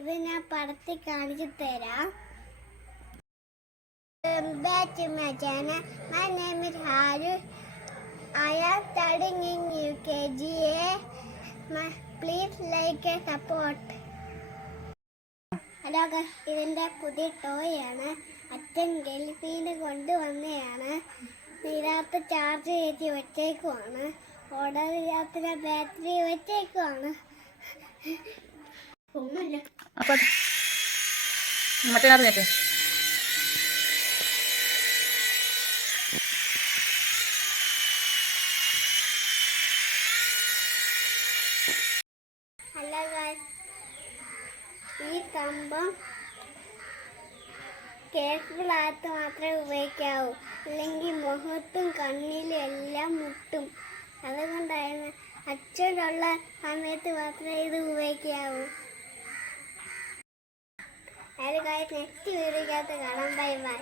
ഇത് ഞാൻ പടത്തിൽ കാണിച്ചു തരാം. Back to my channel. My name is Haru. I am studying in UKG. Please like and support. Hello guys, ഇതിൻ്റെ പുതിയ ടോയാണ്. അച്ഛൻ ഗൾഫിൽ നിന്ന് കൊണ്ടുവന്നതാണ്. ഇതിനകത്ത് ചാർജ് കയറ്റി വെച്ചേക്കുവാണ്. ഓർഡറിനകത്ത് ബാറ്ററി വെച്ചേക്കുവാണ്. ഒന്നുമില്ല. അപ്പം മറ്റേ അറിഞ്ഞിട്ട് ഈ കമ്പം കേൾക്കുകളാകത്ത് മാത്രമേ ഉപയോഗിക്കാവൂ, അല്ലെങ്കിൽ മുഖത്തും കണ്ണിലും എല്ലാം മുട്ടും. അതുകൊണ്ടായിരുന്നു അച്ഛനുള്ള സമയത്ത് മാത്രമേ ഇത് ഉപയോഗിക്കാവൂ. അത് നെക്സ്റ്റ് വീഡിയോക്കകത്ത് കാണാം. Bye bye.